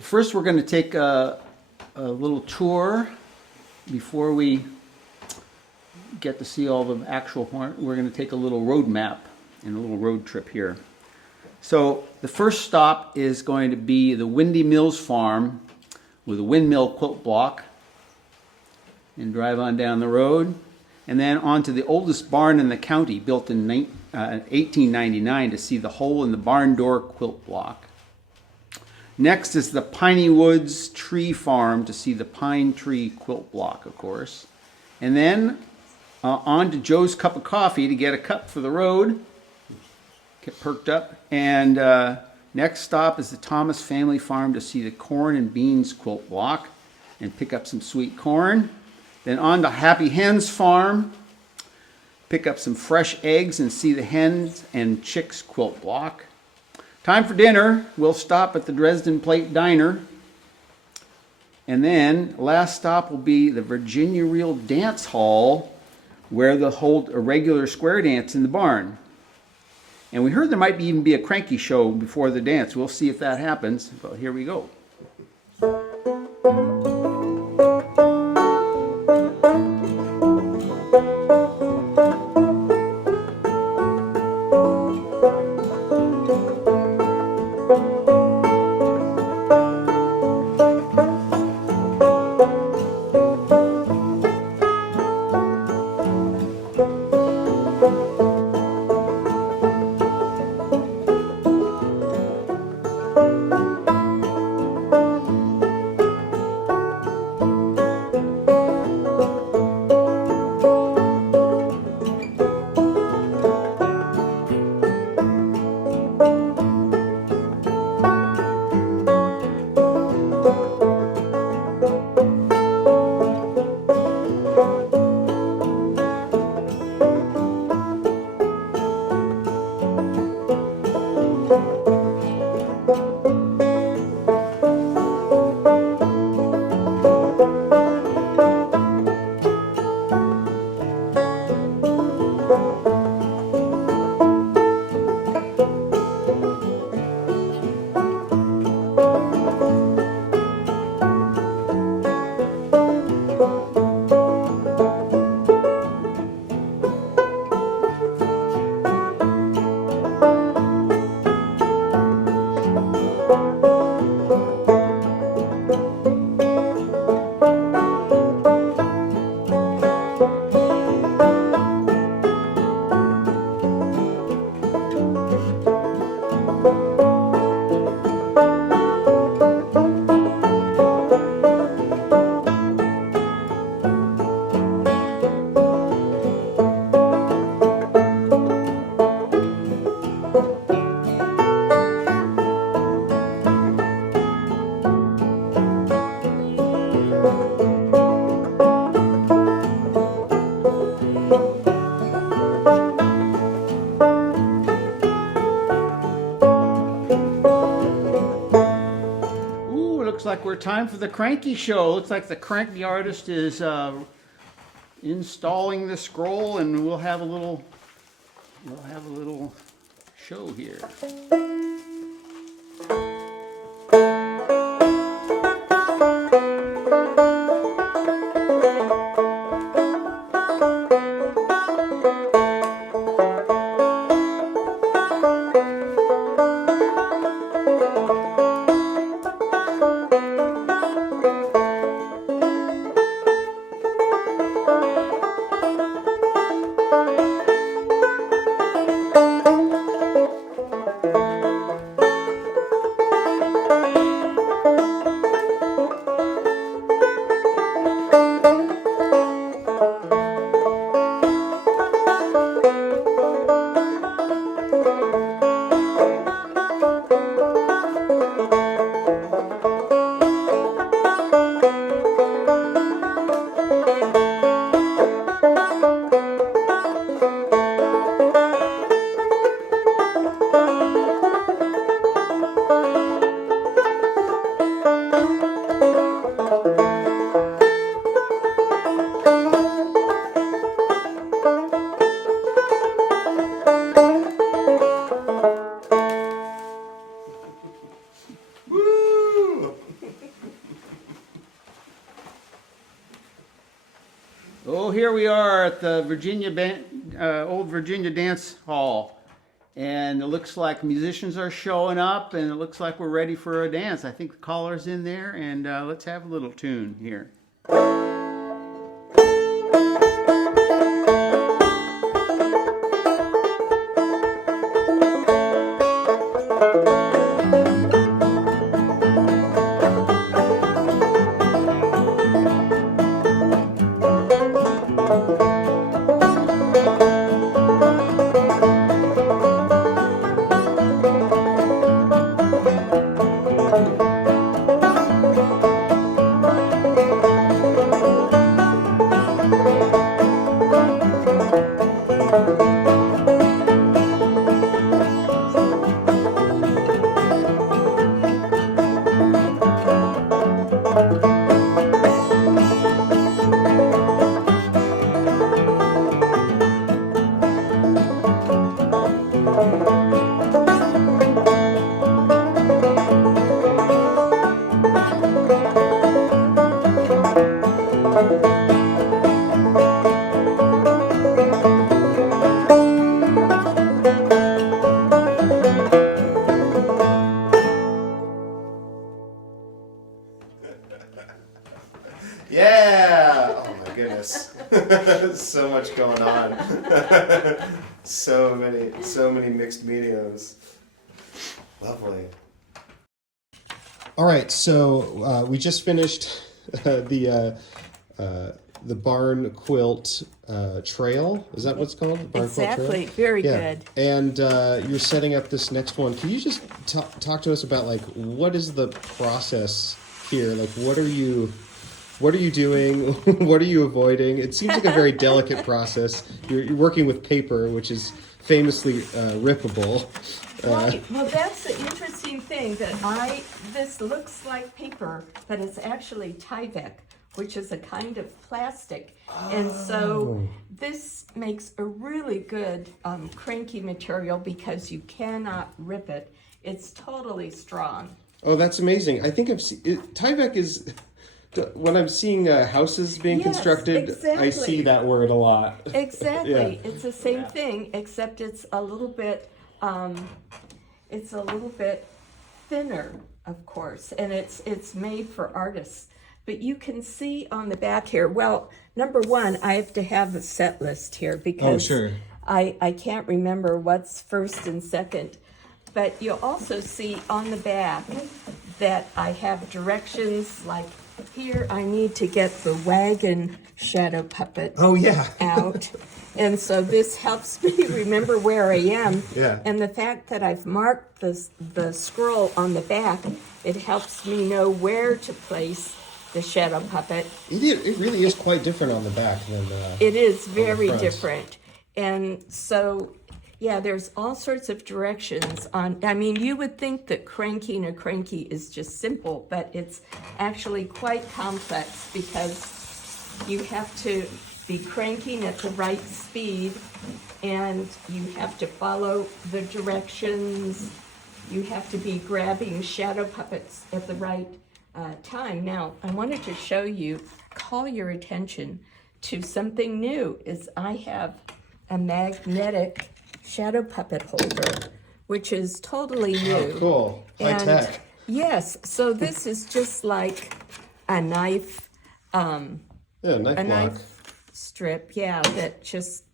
First, we're going to take a little tour before we get to see all the actual part. We're going to take a little road map and a little road trip here. So the first stop is going to be the Windy Mills Farm with a windmill quilt block, and drive on down the road, and then on to the oldest barn in the county, built in 1899, to see the hole in the barn door quilt block. Next is the Piney Woods Tree Farm to see the pine tree quilt block, of course. And then on to Joe's Cup of Coffee to get a cup for the road, get perked up. And next stop is the Thomas Family Farm to see the corn and beans quilt block and pick up some sweet corn. Then on to Happy Hens Farm, pick up some fresh eggs and see the hens and chicks quilt block. Time for dinner. We'll stop at the Dresden Plate Diner. And then last stop will be the Virginia Reel Dance Hall, where they'll hold a regular square dance in the barn. And we heard there might even be a cranky show before the dance. We'll see if that happens. But here we go. Looks like we're time for the Cranky show. Looks like the Cranky artist is installing the scroll, and we'll have a little show here. Oh, here we are at the Old Virginia Dance Hall. And it looks like musicians are showing up, and it looks like we're ready for a dance. I think the caller's in there, and let's have a little tune here. Yeah! Oh my goodness. So much going on. So many mixed mediums. Lovely. All right, so we just finished the barn quilt trail. Is that what it's called? Barn Exactly. Quilt trail? Very Yeah. good. And you're setting up this next one. Can you just talk to us about, like, what is the process here? Like, what are you doing? What are you avoiding? It seems like a very delicate process. You're working with paper, which is famously rippable. Right. Well, that's the interesting thing this looks like paper, but it's actually Tyvek, which is a kind of plastic. Oh. And so this makes a really good cranky material because you cannot rip it. It's totally strong. Oh, that's amazing. I think I've seen Tyvek is. When I'm seeing houses being constructed, exactly. I see that word a lot. Exactly. Yeah. It's the same thing, except it's a little bit thinner, of course, and it's made for artists. But you can see on the back here, well, number one, I have to have a set list here because I can't remember what's first and second. But you'll also see on the back that I have directions like here I need to get the wagon shadow puppet out. And so this helps me remember where I am. Yeah. And the fact that I've marked the scroll on the back, it helps me know where to place the shadow puppet. It really is quite different on the back than it is very different. And so, yeah, there's all sorts of directions on. I mean, you would think that cranking a cranky is just simple, but it's actually quite complex because you have to be cranking at the right speed and you have to follow the directions. You have to be grabbing shadow puppets at the right time. Now, I wanted to call your attention to something new. Is I have a magnetic shadow puppet holder, which is totally new. Oh, cool. High tech. Yes, so this is just like a knife. Knife strip, that just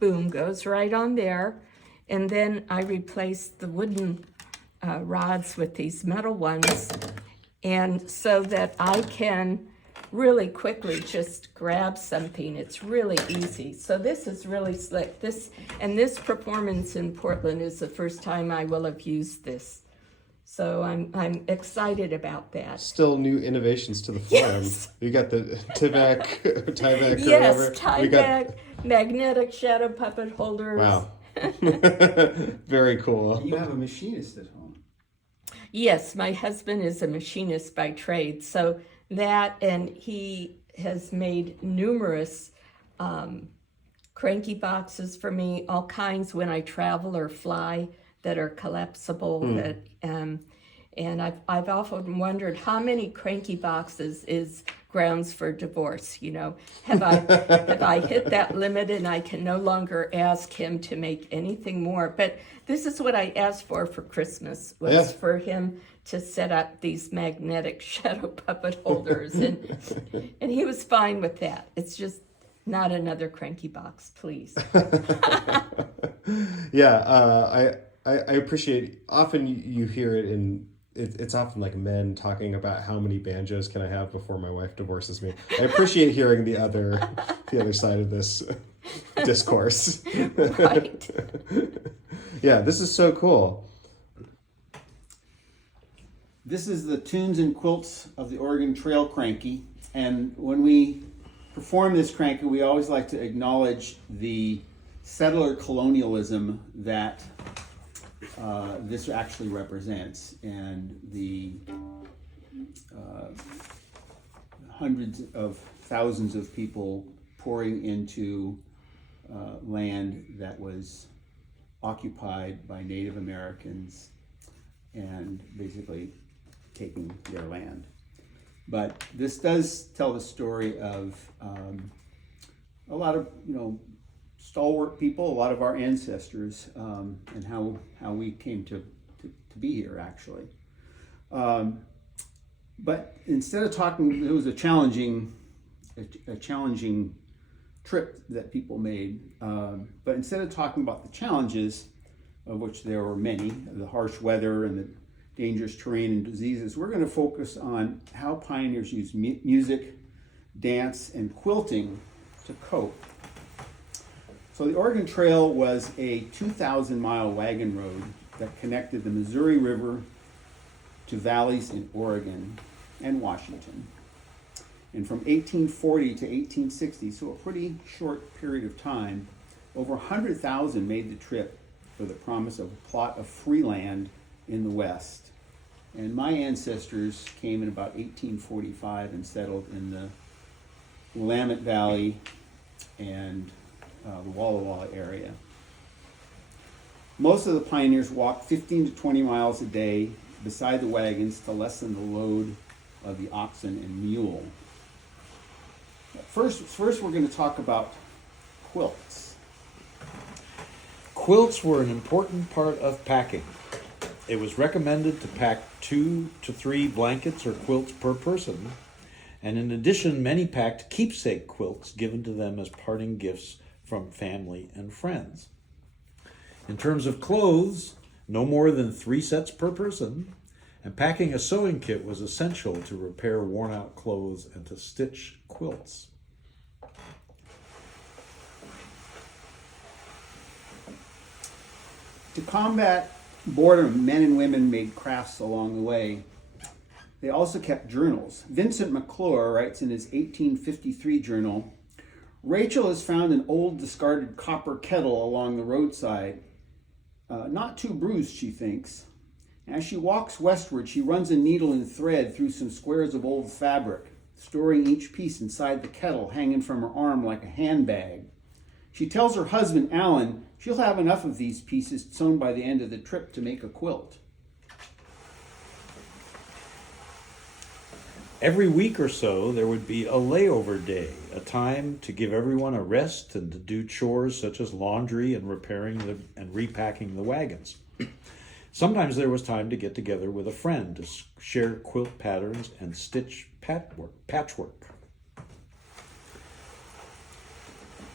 boom goes right on there, and then I replaced the wooden rods with these metal ones, and so that I can really quickly just grab something. It's really easy. So this is really slick. This performance in Portland is the first time I will have used this. So I'm excited about that. Still new innovations to the farm. Yes. You got the Tyvek yes, or whatever. Tyvek, magnetic shadow puppet holders. Wow. Very cool. You have a machinist at home. Yes, my husband is a machinist by trade. So that, and he has made numerous cranky boxes for me, all kinds when I travel or fly that are collapsible. And I've often wondered how many cranky boxes is grounds for divorce. Have I hit that limit and I can no longer ask him to make anything more? But this is what I asked for Christmas, was for him to set up these magnetic shadow puppet holders, and he was fine with that. It's just not another cranky box, please. Yeah, I appreciate. Often you hear it in. It's often like men talking about how many banjos can I have before my wife divorces me. I appreciate hearing the other side of this discourse. Right. Yeah, this is so cool. This is the Tunes and Quilts of the Oregon Trail Cranky, and when we perform this cranky, we always like to acknowledge the settler colonialism that this actually represents, and the hundreds of thousands of people pouring into land that was occupied by Native Americans and basically taking their land. But this does tell the story of a lot of, stalwart people, a lot of our ancestors, and how we came to be here, actually. But instead of talking, it was a challenging trip that people made. But instead of talking about the challenges, of which there were many, the harsh weather and the dangerous terrain and diseases, we're going to focus on how pioneers used music, dance, and quilting to cope. So the Oregon Trail was a 2,000-mile wagon road that connected the Missouri River to valleys in Oregon and Washington. And from 1840 to 1860, so a pretty short period of time, over 100,000 made the trip for the promise of a plot of free land in the West. And my ancestors came in about 1845 and settled in the Willamette Valley and the Walla Walla area. Most of the pioneers walked 15 to 20 miles a day beside the wagons to lessen the load of the oxen and mule. First we're going to talk about quilts. Quilts were an important part of packing. It was recommended to pack 2 to 3 blankets or quilts per person, and in addition, many packed keepsake quilts given to them as parting gifts from family and friends. In terms of clothes, no more than 3 sets per person, and packing a sewing kit was essential to repair worn-out clothes and to stitch quilts. To combat boredom, men and women made crafts along the way. They also kept journals. Vincent McClure writes in his 1853 journal, "Rachel has found an old discarded copper kettle along the roadside. Not too bruised, she thinks. As she walks westward, she runs a needle and thread through some squares of old fabric, storing each piece inside the kettle, hanging from her arm like a handbag. She tells her husband, Alan, she'll have enough of these pieces sewn by the end of the trip to make a quilt." Every week or so, there would be a layover day, a time to give everyone a rest and to do chores such as laundry and repairing and repacking the wagons. Sometimes there was time to get together with a friend to share quilt patterns and stitch patchwork.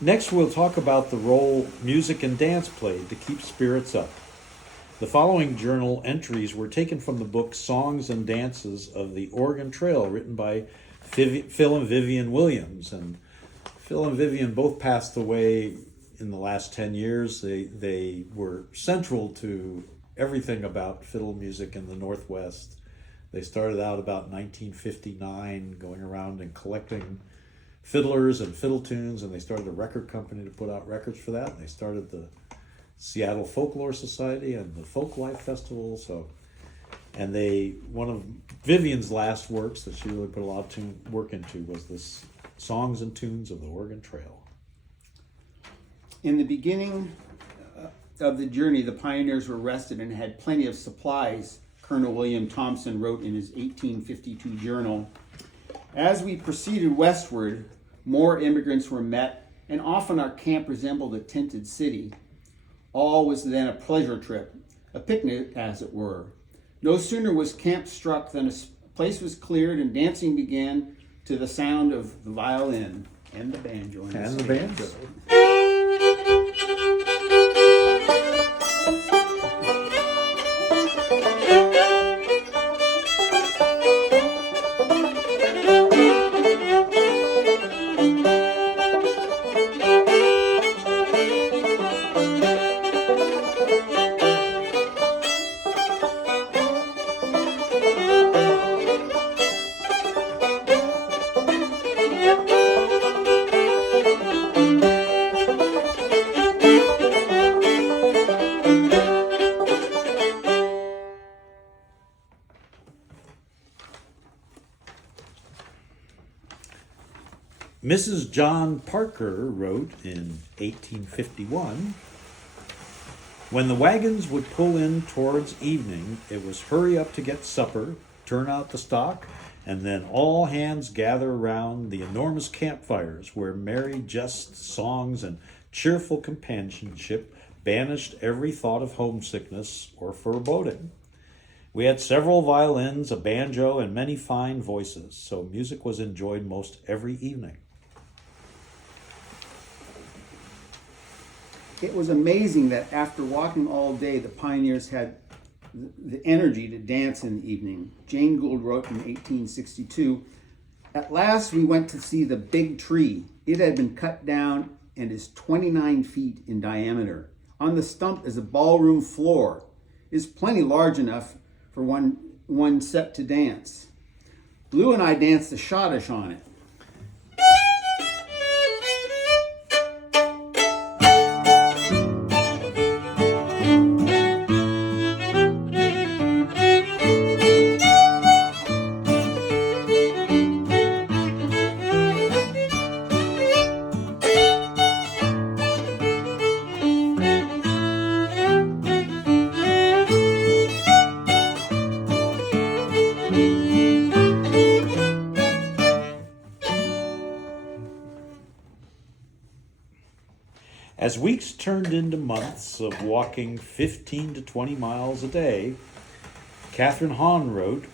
Next, we'll talk about the role music and dance played to keep spirits up. The following journal entries were taken from the book Songs and Dances of the Oregon Trail, written by Phil and Vivian Williams. And Phil and Vivian both passed away in the last 10 years. They were central to everything about fiddle music in the Northwest. They started out about 1959 going around and collecting fiddlers and fiddle tunes, and they started a record company to put out records for that. And they started the Seattle Folklore Society and the Folklife Festival. And one of Vivian's last works that she really put a lot of work into was this Songs and Tunes of the Oregon Trail. In the beginning of the journey, the pioneers were rested and had plenty of supplies Colonel William Thompson wrote in his 1852 journal, "As we proceeded westward, more immigrants were met, and often our camp resembled a tented city. All was then a pleasure trip, a picnic as it were. No sooner was camp struck than a place was cleared and dancing began to the sound of the violin and the banjo." And the banjo. Mrs. John Parker wrote in 1851, "When the wagons would pull in towards evening, it was hurry up to get supper, turn out the stock, and then all hands gather around the enormous campfires where merry jests, songs, and cheerful companionship banished every thought of homesickness or foreboding. We had several violins, a banjo, and many fine voices, so music was enjoyed most every evening." It was amazing that after walking all day, the pioneers had the energy to dance in the evening. Jane Gould wrote in 1862, "At last we went to see the big tree. It had been cut down and is 29 feet in diameter. On the stump is a ballroom floor. It is plenty large enough for one set to dance. Lou and I danced the schottische on it. As weeks turned into months of walking 15 to 20 miles a day, Catherine Hahn wrote,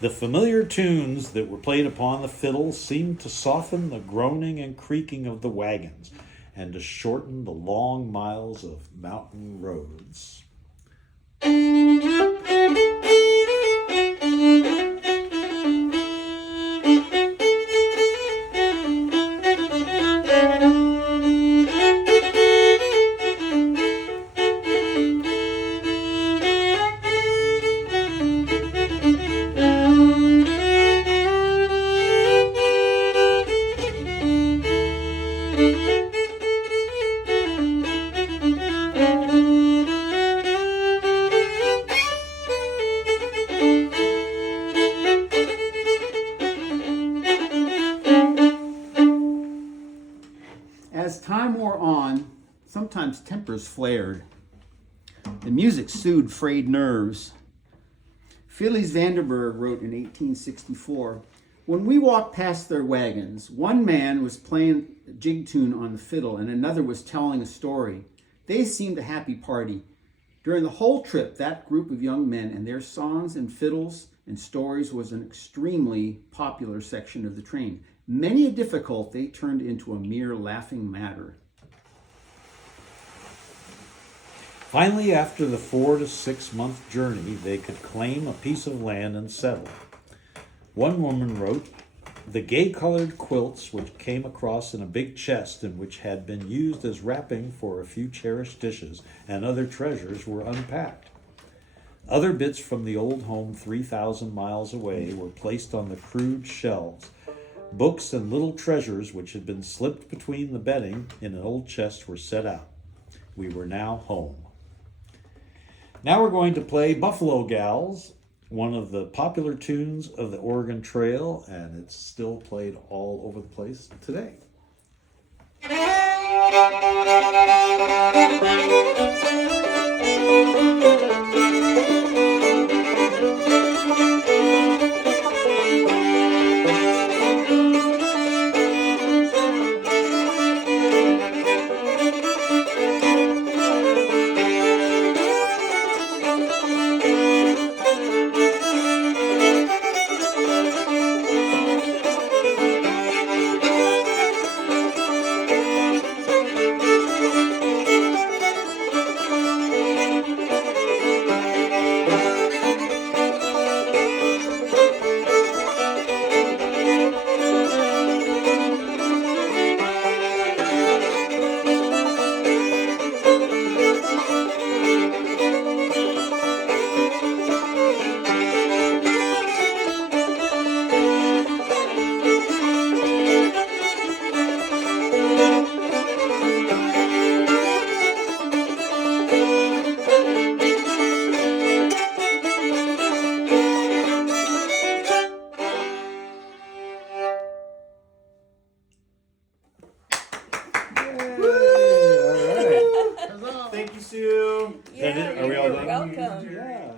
"The familiar tunes that were played upon the fiddle seemed to soften the groaning and creaking of the wagons and to shorten the long miles of mountain roads." As time wore on, sometimes tempers flared. The music soothed frayed nerves. Phyllis Vanderburg wrote in 1864, "When we walked past their wagons, one man was playing a jig tune on the fiddle and another was telling a story. They seemed a happy party. During the whole trip, that group of young men and their songs and fiddles and stories was an extremely popular section of the train. Many a difficulty turned into a mere laughing matter." Finally, after the 4 to 6 month journey, they could claim a piece of land and settle. One woman wrote, "The gay-colored quilts which came across in a big chest and which had been used as wrapping for a few cherished dishes and other treasures were unpacked. Other bits from the old home 3,000 miles away were placed on the crude shelves. Books and little treasures which had been slipped between the bedding in an old chest were set out. We were now home." Now we're going to play Buffalo Gals, one of the popular tunes of the Oregon Trail, and it's still played all over the place today. you. Yeah, Are we all you're done? welcome. Yeah.